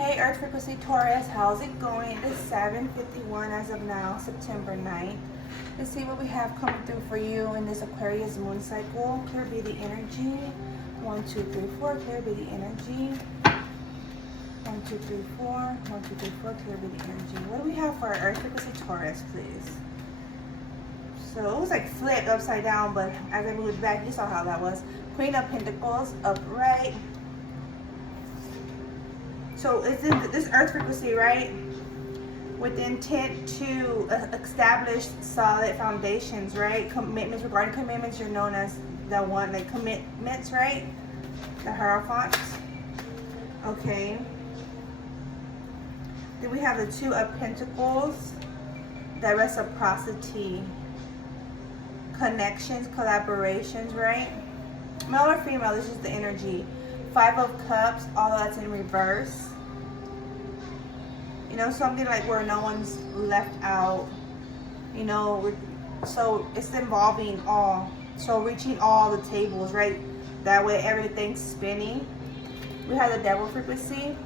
Hey Earth Frequency Taurus, how's it going? It's 7:51 as of now, September 9th. Let's see what we have coming through for you in this Aquarius moon cycle. Clear be the energy. 1, 2, 3, 4. Clear be the energy. 1, 2, 3, 4. 1, 2, 3, 4. Clear be the energy. What do we have for our Earth Frequency Taurus, please? So it was like flipped upside down, but as I moved back, you saw how that was. Queen of Pentacles, upright. So it's in this Earth frequency, right? With the intent to establish solid foundations, right? Commitments, regarding commitments, you're known as the one, like commitments, right? The Hierophant. Okay. Then we have the Two of Pentacles, the reciprocity, connections, collaborations, right? Male or female, this is the energy. 5 of Cups, although that's in reverse. You know, something like where no one's left out. You know, so it's involving all. So reaching all the tables, right? That way everything's spinning. We have the Devil frequency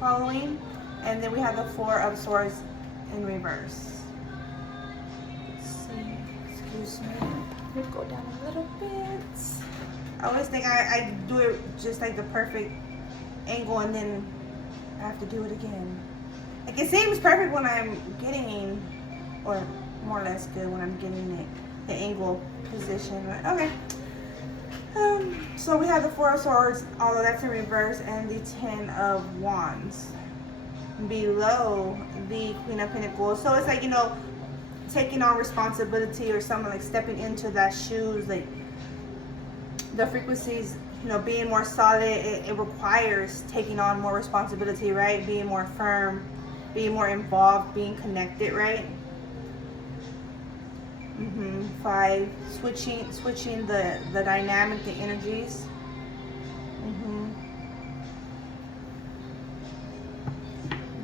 following. And then we have the 4 of Swords in reverse. Let's see. Excuse me. Let me go down a little bit. I always think I do it just like the perfect angle and then I have to do it again. Like it seems perfect when I'm getting, or more or less good when I'm getting it, the angle position. Okay. So we have the 4 of Swords, although that's in reverse, and the 10 of Wands below the Queen of Pentacles. So it's like, you know, taking on responsibility or something, like stepping into that shoes, like the frequencies, you know, being more solid, it requires taking on more responsibility, right? Being more firm, being more involved, being connected, right? 5, switching the dynamic, the energies.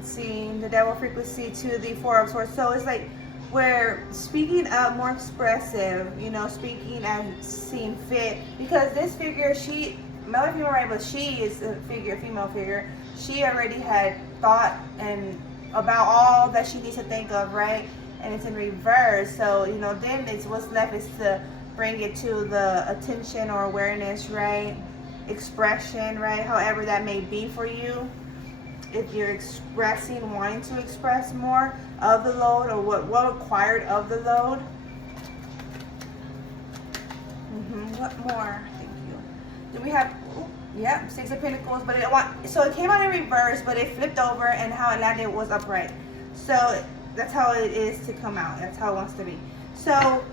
Seeing the Devil frequency to the 4 of Swords. So it's like we're speaking up, more expressive, you know, speaking and seeing fit. Because this figure, she, male or female, right, but she is a figure, female figure. She already had thought and about all that she needs to think of, right? And it's in reverse. So, you know, then it's what's left is to bring it to the attention or awareness, right? Expression, right? However that may be for you. If you're expressing, wanting to express more of the load, or what required of the load. What more? Thank you. Do we have, yeah, 6 of Pentacles, but so it came out in reverse, but it flipped over, and how it landed was upright. So that's how it is to come out. That's how it wants to be. So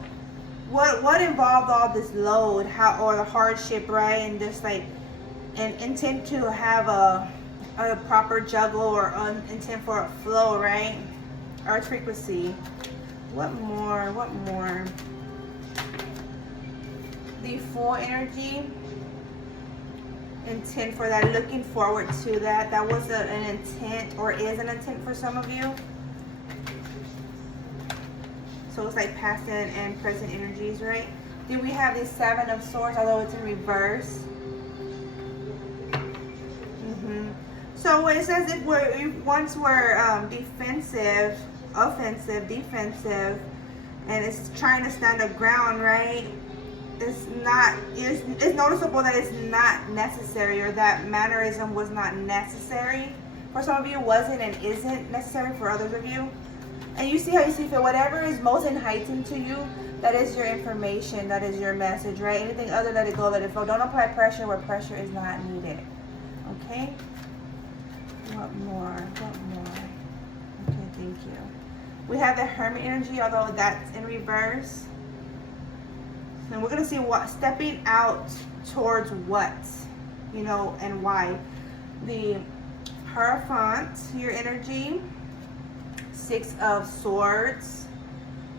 what involved all this load, how, or the hardship, right? And just like an intent to have a proper juggle, or intent for a flow, right? Earth frequency. What more? What more? The Fool energy. Intent for that, looking forward to that. That was an intent, or is an intent for some of you. So it's like past and present energies, right? Then we have the 7 of Swords, although it's in reverse. So it says if once we're defensive, offensive, defensive, and it's trying to stand up ground, right? It's noticeable that it's not necessary, or that mannerism was not necessary. For some of you, wasn't and isn't necessary for others of you. And you see how you see fit. Whatever is most heightened to you, that is your information, that is your message, right? Anything other, let it go, let it flow. Don't apply pressure where pressure is not needed. Okay? What more? What more? Okay, thank you. We have the Hermit energy, although that's in reverse. And we're going to see what, stepping out towards what, you know, and why. The Hierophant, your energy. 6 of Swords.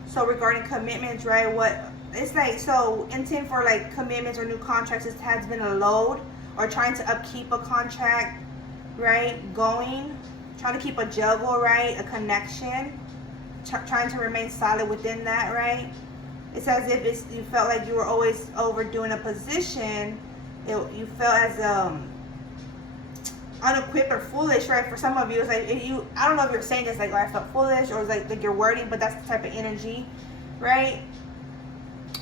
So regarding commitments, right? What it's like, so intent for like commitments or new contracts, it has been a load, or trying to upkeep a contract, right? Going, trying to keep a juggle, right? A connection, trying to remain solid within that, right? It's as if you felt like you were always overdoing a position. You felt as unequipped or foolish, right? For some of you, it's like I don't know if you're saying this like, oh, I felt foolish, or it's like your wording, but that's the type of energy, right?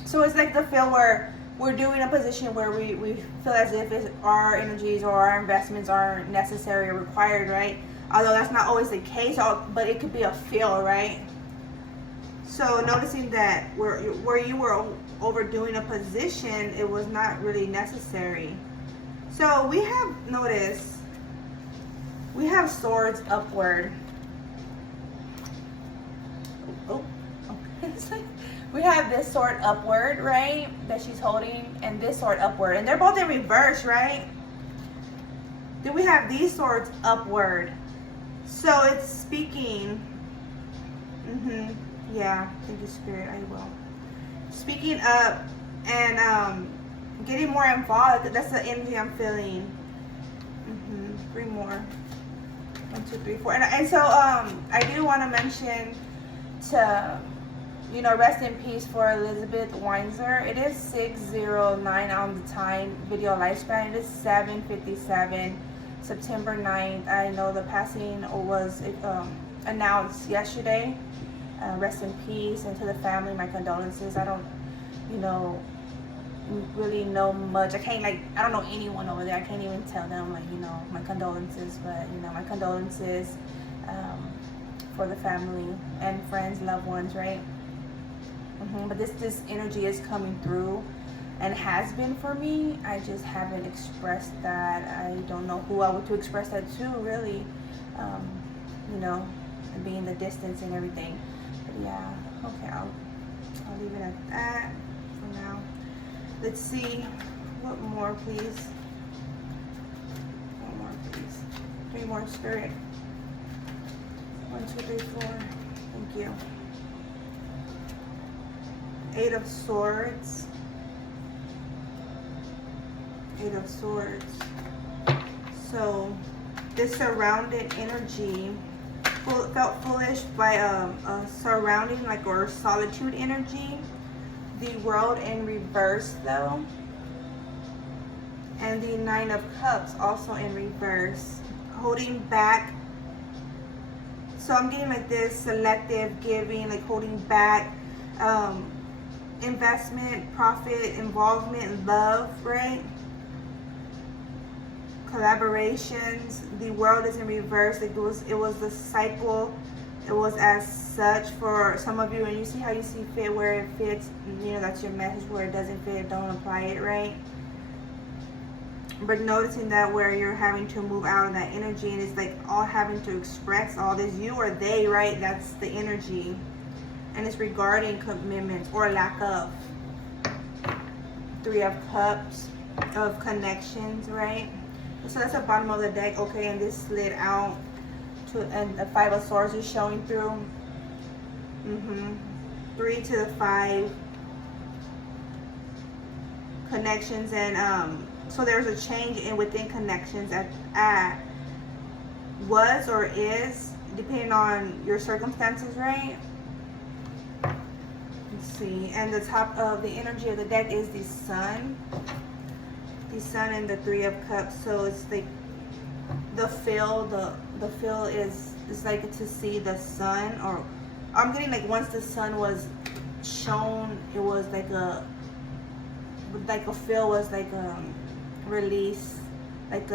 So it's like the feel where we're doing a position where we feel as if our energies or our investments are necessary or required, right? Although that's not always the case, but it could be a feel, right? So noticing that where you were overdoing a position, it was not really necessary. So we have noticed, we have swords upward. Oh, okay. We have this sword upward, right, that she's holding, and this sword upward, and they're both in reverse, right? Then we have these swords upward. So it's speaking. Yeah, thank you, Spirit. I will. Speaking up and getting more involved. That's the energy I'm feeling. 3 more. 1, 2, 3, 4. And so I do want to mention to, you know, rest in peace for Elizabeth Weinzer. It is 6:09 on the time video lifespan. It is 7:57, September 9th. I know the passing was announced yesterday. Rest in peace, and to the family, my condolences. I don't, you know, really know much. I don't know anyone over there. I can't even tell them, like, you know, my condolences, but, you know, my condolences for the family and friends, loved ones, right? But this energy is coming through and has been for me. I just haven't expressed that. I don't know who I would to express that to, really, you know, and being the distance and everything. But yeah, okay, I'll leave it at that for now. Let's see, what more, please? One more, please. 3 more, Spirit. 1, 2, 3, 4. Thank you. 8 of Swords. 8 of Swords. So this surrounded energy felt foolish by a surrounding, like, or solitude energy. The World in reverse, though, and the 9 of Cups also in reverse, holding back. So I'm getting like this selective giving, like holding back, investment, profit, involvement, love, right? Collaborations. The World is in reverse. It was the cycle. It was as such for some of you, and you see how you see fit where it fits. You know, that's your message. Where it doesn't fit, don't apply it, right? But noticing that where you're having to move out of that energy, and it's like all having to express all this, you or they, right? That's the energy, and it's regarding commitments or lack of. 3 of Cups, of connections, right? So that's the bottom of the deck, okay, and this slid out to, and the 5 of Swords is showing through. 3 to the 5, connections, and so there's a change in within connections at was or is, depending on your circumstances, right? Let's see, and the top of the energy of the deck is the Sun. The Sun and the 3 of Cups. So it's like the feel is like to see the sun, or I'm getting like once the sun was shown, it was like a feel was like release, like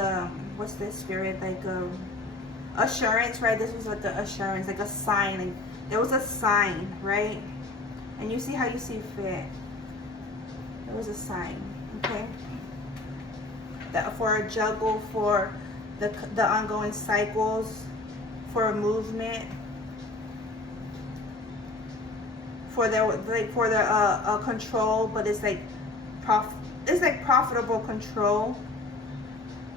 what's this, Spirit, like assurance, right? This was like the assurance, like a sign, like there was a sign, right? And you see how you see fit. There was a sign, okay? That for a juggle, for the ongoing cycles, for a movement, for the control, but it's like profitable control,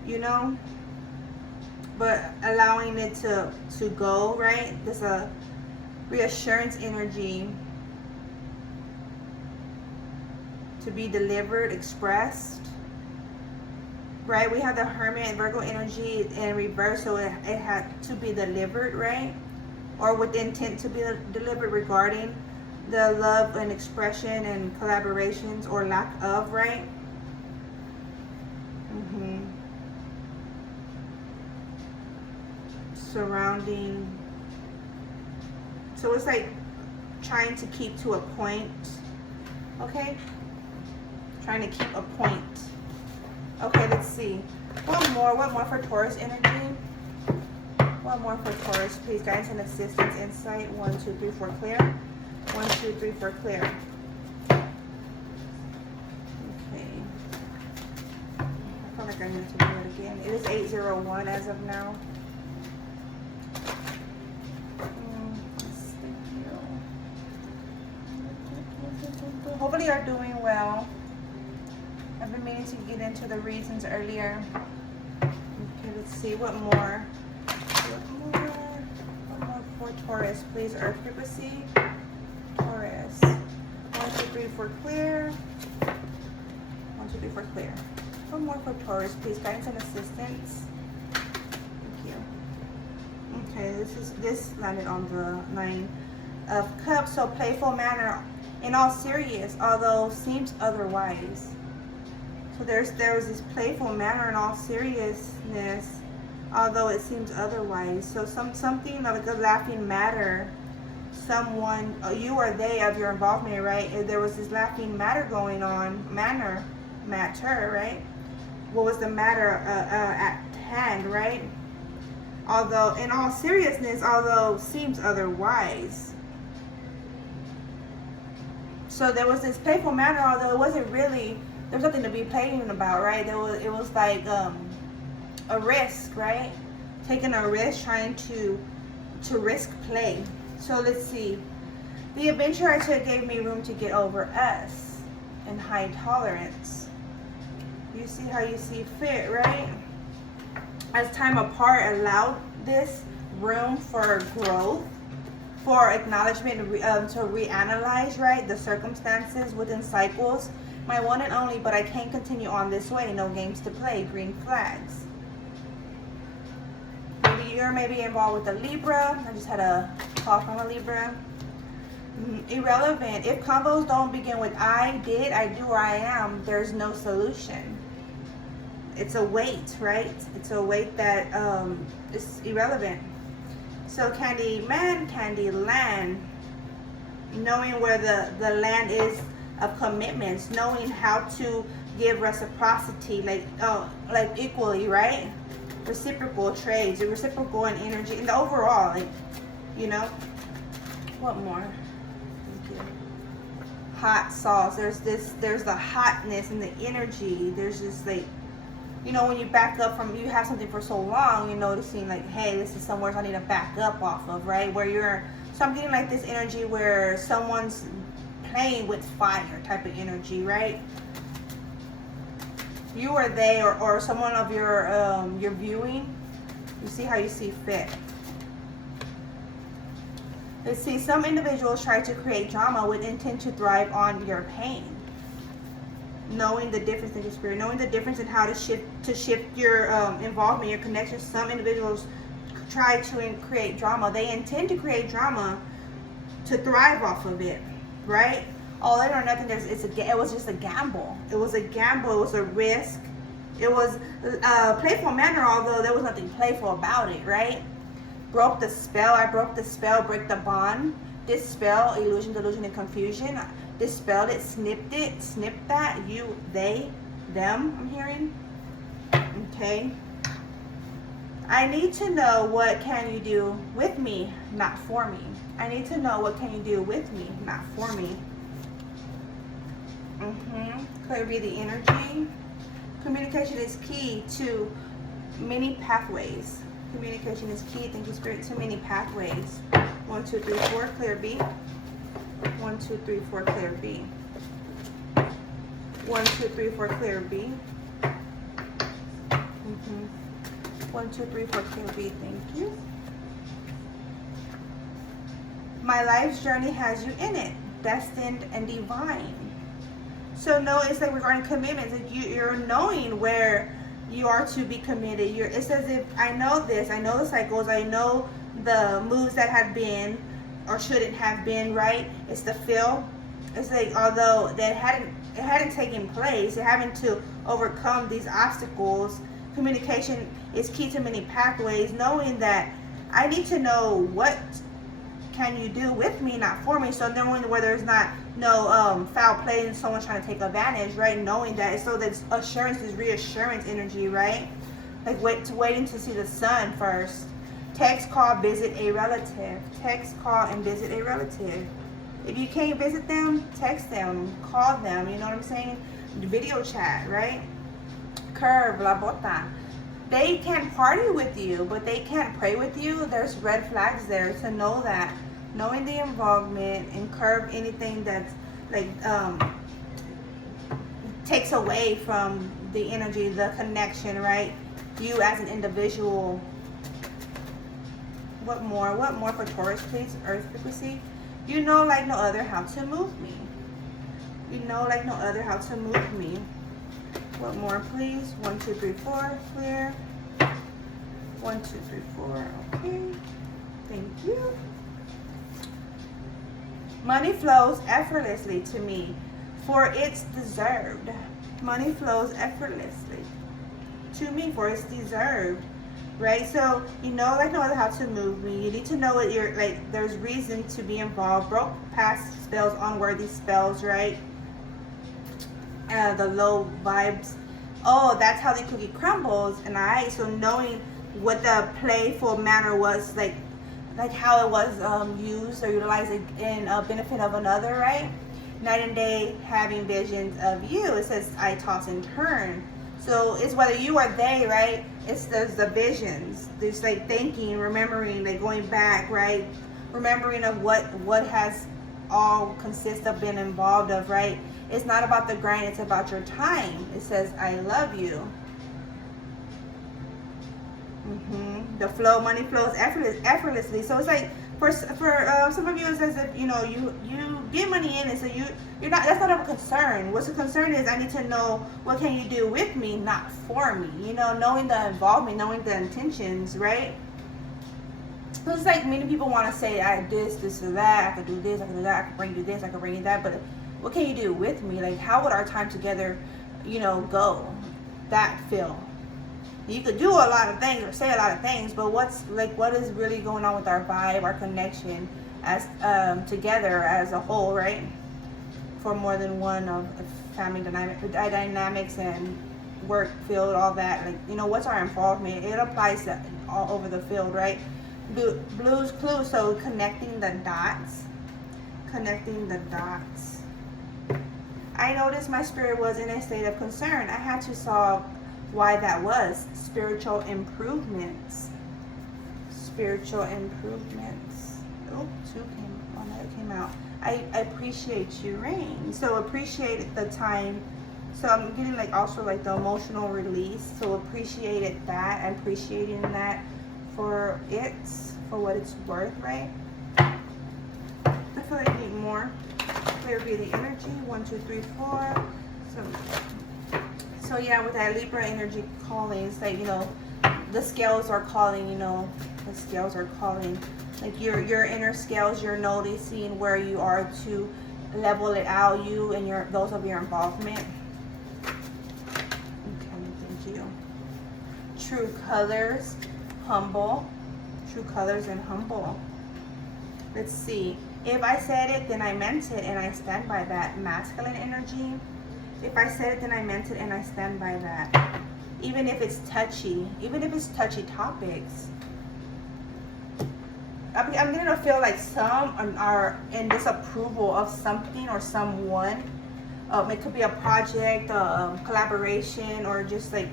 you know, but allowing it to go, right? There's a reassurance energy to be delivered, expressed. Right, we have the Hermit and Virgo energy in reverse, so it had to be delivered, right? Or with intent to be delivered regarding the love and expression and collaborations or lack of, right? surrounding. So it's like trying to keep to a point. Okay? Trying to keep a point. Okay, let's see. One more for Taurus energy. One more for Taurus, please. Guidance and assistance, insight. 1, 2, 3, 4, clear. 1, 2, 3, 4, clear. Okay. I feel like I need to do it again. It is 801 as of now. Hopefully you're doing well. I've been meaning to get into the reasons earlier. Okay, let's see. What more? What more for Taurus, please? Earth frequency. Taurus. 1, 2, 3, 4, clear. 1, 2, 3, 4, clear. One more for Taurus, please. Guidance and assistance. Thank you. Okay, this landed on the 9 of Cups. So playful manner, in all serious, although seems otherwise. So there's this playful manner in all seriousness, although it seems otherwise. So something like a laughing matter, someone, you or they of your involvement, right? There was this laughing matter going on, matter, right? What was the matter at hand, right? Although in all seriousness, although seems otherwise. So there was this playful manner, although it wasn't really, there was nothing to be playing about, right? It was like a risk, right? Taking a risk, trying to risk play. So let's see. The adventure I took gave me room to get over us and high tolerance. You see how you see fit, right? As time apart allowed this room for growth, for acknowledgement, to reanalyze, right, the circumstances within cycles. My one and only, but I can't continue on this way. No games to play. Green flags. Maybe you're involved with a Libra. I just had a call from a Libra. Irrelevant. If combos don't begin with I did, I do, or I am, there's no solution. It's a weight, right? It's a weight that is irrelevant. So Candy Man, Candy Land, knowing where the land is of commitments, knowing how to give reciprocity, like equally, right? Reciprocal trades, reciprocal in energy, and the overall, like, you know. What more? Thank you. Hot sauce. There's the hotness and the energy. There's just like, you know, when you back up from, you have something for so long, you're noticing like, hey, this is somewhere I need to back up off of, right? Where you're, something like this energy where someone's playing with fire type of energy, right? You or they or someone of your viewing, you see how you see fit. Let's see, some individuals try to create drama with intent to thrive on your pain. Knowing the difference in your spirit, knowing the difference in how to shift your involvement, your connection. Some individuals try to create drama. They intend to create drama to thrive off of it, right? All in or nothing. It was just a gamble. It was a gamble. It was a risk. It was a playful manner, although there was nothing playful about it, right? Broke the spell. I broke the spell. Break the bond. Dispel illusion, delusion, and confusion. Dispelled it, snipped that, you, they, them, I'm hearing. Okay. I need to know what can you do with me, not for me. I need to know what can you do with me, not for me. Could be the energy. Communication is key to many pathways. Communication is key, thank you, Spirit, to many pathways. 1, 2, 3, 4, clear B. 1, 2, 3, 4, clear B. 1, 2, 3, 4, clear B. 1, 2, 3, 4, clear B. Thank you. My life's journey has you in it, destined and divine. So no, it's like regarding commitments, like you're knowing where you are to be committed. It's as if I know this, I know the cycles, I know the moves that have been or shouldn't have been, right? It's the feel. It's like, although that it hadn't taken place, you're having to overcome these obstacles. Communication is key to many pathways, knowing that I need to know what can you do with me, not for me. So knowing where there's not no foul play and someone trying to take advantage, right? Knowing that, so that's assurance, is reassurance energy, right? Like waiting to see the sun first. Text, call, visit a relative. Text, call, and visit a relative. If you can't visit them, text them, call them, you know what I'm saying? Video chat, right? Curve, la bota. They can party with you, but they can't pray with you. There's red flags there to know that. Knowing the involvement and curve anything that's like takes away from the energy, the connection, right? You as an individual. What more? What more for Taurus, please? Earth frequency. You know like no other how to move me. You know like no other how to move me. What more, please? 1, 2, 3, 4. Clear. 1, 2, 3, 4. Okay. Thank you. Money flows effortlessly to me, for it's deserved. Money flows effortlessly to me, for it's deserved. Right? So, you know like no other how to move me. You need to know what you're, like, there's reason to be involved. Broke past spells, unworthy spells, right? The low vibes. Oh, that's how the cookie crumbles. And so knowing what the playful manner was, like how it was used or utilized in a benefit of another, right? Night and day having visions of you. It says I toss and turn. So it's whether you or they, right? There's the visions. There's like thinking, remembering, like going back, right? Remembering of what has all consist of been involved of, right? It's not about the grind, it's about your time. It says I love you. The flow, money flows effortlessly. So it's like for some of you, it's as if you know you get money in, and so you're not. That's not a concern. What's a concern is I need to know what can you do with me, not for me. You know, knowing the involvement, knowing the intentions, right? So it's like many people want to say I this or that. I could do this, I could do that. I could bring you this, I could bring you that. But what can you do with me? Like how would our time together, you know, go? That feel. You could do a lot of things or say a lot of things, but what is really going on with our vibe, our connection as together as a whole, right? For more than one of family dynamics and work field, all that. Like, you know, what's our involvement? It applies to all over the field, right? Blues Clues, so connecting the dots. Connecting the dots. I noticed my spirit was in a state of concern. I had to solve why that was. Spiritual improvements. Spiritual improvements. Oh, that came out. I appreciate you, Rain. So appreciate the time. So I'm getting like also like the emotional release. So appreciated that. I'm appreciating that for what it's worth, right? I feel like I need more. Clear be the energy. 1, 2, 3, 4. So yeah, with that Libra energy calling, it's like, you know, the scales are calling, you know, the scales are calling. Like your inner scales, you're noticing where you are to level it out, you and those of your involvement. Okay, thank you. True colors, humble. True colors and humble. Let's see. If I said it, then I meant it, and I stand by that. Masculine energy. If I said it, then I meant it, and I stand by that. Even if it's touchy topics. I'm going to feel like some are in disapproval of something or someone. It could be a project, collaboration, or just like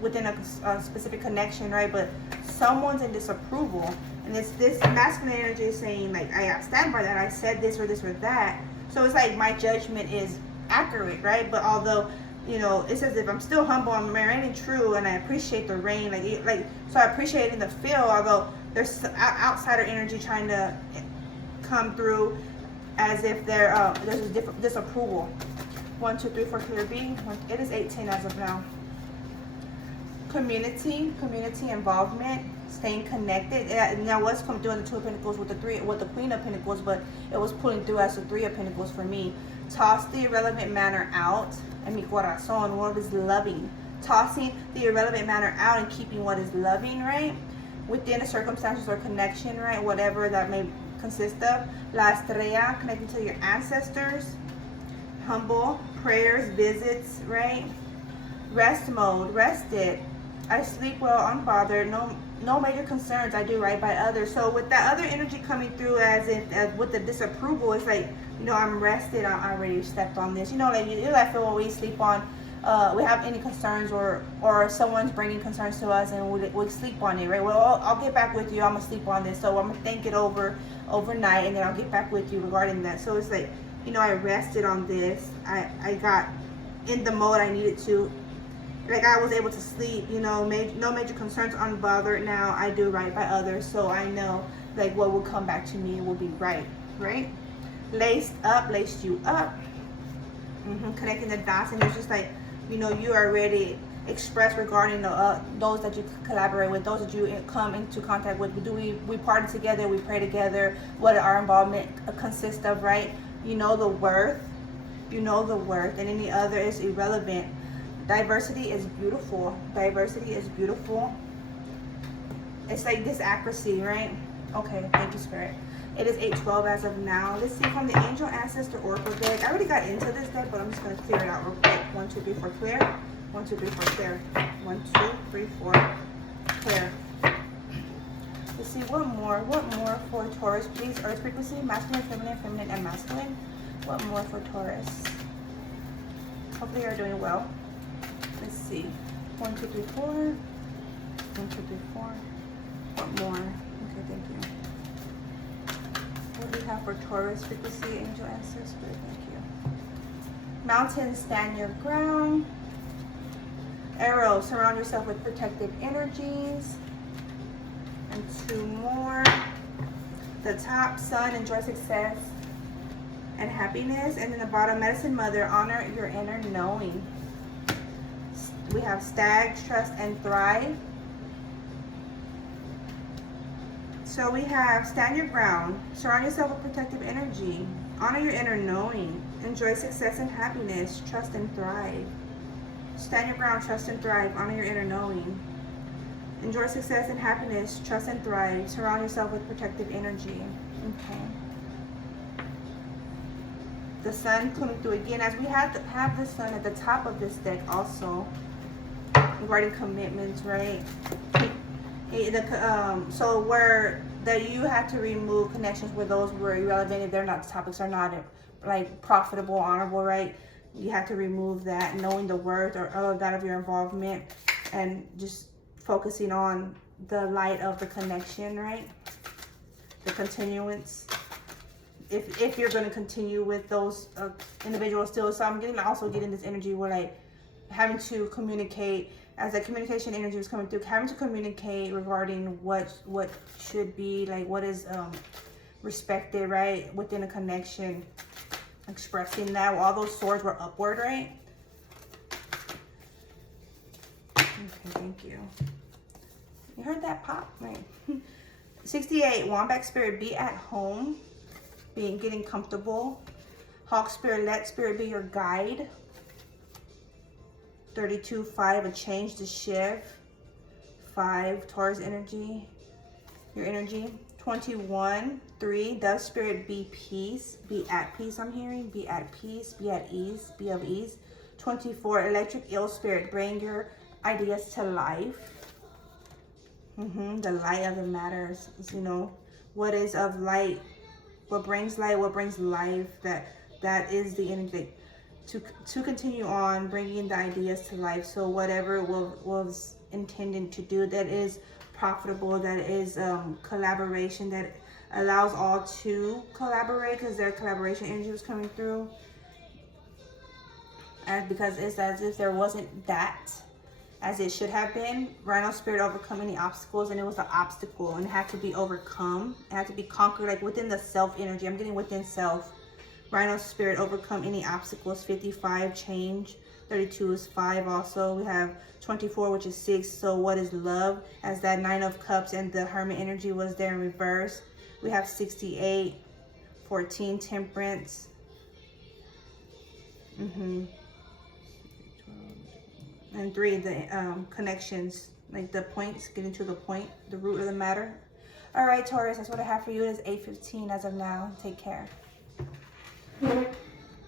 within a specific connection, right? But someone's in disapproval. And it's this masculine energy is saying, like, I stand by that. I said this or that. So it's like my judgment is accurate, right? But although, you know, it says if I'm still humble, I'm remaining true, and I appreciate the rain, so I appreciate it in the field, although there's outsider energy trying to come through as if there's a different disapproval. 1, 2, 3, 4, clear B. It is 18 as of now. Community involvement, staying connected. Now what's come through in the 2 of Pentacles with the Queen of Pentacles, but it was pulling through as the 3 of Pentacles for me. Toss the irrelevant matter out, and mi corazón, what is loving. Tossing the irrelevant matter out and keeping what is loving, right? within the circumstances or connection, right? Whatever that may consist of. La Estrella, connecting to your ancestors. Humble, prayers, visits, right? Rest mode, rested. I sleep well, unbothered, no major concerns. I do right by others. So with that other energy coming through as with the disapproval, it's like, you know, I'm rested. I already stepped on this. You know, like I feel when we sleep on, we have any concerns or someone's bringing concerns to us and we sleep on it, right? Well, I'll get back with you. I'm gonna sleep on this. So I'm gonna think it over overnight and then I'll get back with you regarding that. So it's like, you know, I rested on this. I got in the mode I needed to. Like I was able to sleep, you know, no major concerns, unbothered. Now I do right by others, so I know like what will come back to me will be right, right? Laced you up. Connecting the dots, and it's just like, you know, you are already expressed regarding those that you collaborate with, those that you come into contact with. We party together, we pray together, what our involvement consists of, right? You know the worth, and any other is irrelevant. Diversity is beautiful. It's like this accuracy, right? Okay, thank you, Spirit. It is 8:12 as of now. Let's see from the Angel Ancestor Oracle deck. I already got into this deck, but I'm just going to clear it out real quick. 1, 2, 3, 4, clear. 1, 2, 3, 4, clear. 1, 2, 3, 4, clear. Let's see, what more for Taurus, please? Earth frequency, masculine, feminine, and masculine. What more for Taurus? Hopefully you're doing well. Let's see. 1, 2, 3, 4. 1, 2, 3, 4. What more? Okay, thank you. What do we have for Taurus frequency, Angel Ancestor? Thank you. Mountains, stand your ground. Arrow, surround yourself with protective energies. And 2 more. The top, Sun, enjoy success and happiness. And then the bottom, Medicine Mother, honor your inner knowing. We have Stag, trust and thrive. So we have stand your ground, surround yourself with protective energy, honor your inner knowing, enjoy success and happiness, trust and thrive. Stand your ground, trust and thrive, honor your inner knowing, enjoy success and happiness, trust and thrive, surround yourself with protective energy. Okay. The Sun coming through again, as we have the Sun at the top of this deck also, regarding commitments, right? So where that you have to remove connections with those who are irrelevant, if they're not, the topics are not like profitable, honorable, right? You have to remove that, knowing the worth or that of your involvement, and just focusing on the light of the connection, right? The continuance. If you're going to continue with those individuals still. So I'm also getting this energy where like having to communicate, as the communication energy is coming through, having to communicate regarding what should be, like what is respected, right, within a connection, expressing that. All those swords were upward, right? Okay, thank you. You heard that pop, right? 68, Wombat Spirit, be at home, getting comfortable. Hawk Spirit, let Spirit be your guide. 32, 5, a change to shift. 5, Taurus energy, your energy. 21, 3, does Spirit be peace, be at peace, I'm hearing. Be at peace, be at ease, be of ease. 24, Electric Eel Spirit, bring your ideas to life. The light of the matter is, you know, what is of light, what brings light, what brings life, that is the energy to continue on bringing the ideas to life. So whatever was intended to do that is profitable, that is collaboration, that allows all to collaborate, because their collaboration energy was coming through. And because it's as if there wasn't that as it should have been. Rhino Spirit, overcome any obstacles, and it was an obstacle and it had to be overcome. It had to be conquered, like within the self energy. I'm getting within self. Rhino Spirit, overcome any obstacles. 55, change. 32 is 5 also. We have 24, which is 6. So what is love? As that 9 of Cups and the Hermit energy was there in reverse. We have 68, 14, Temperance. And 3, the connections, like the points, getting to the point, the root of the matter. All right, Taurus, that's what I have for you. It is 8:15 as of now. Take care.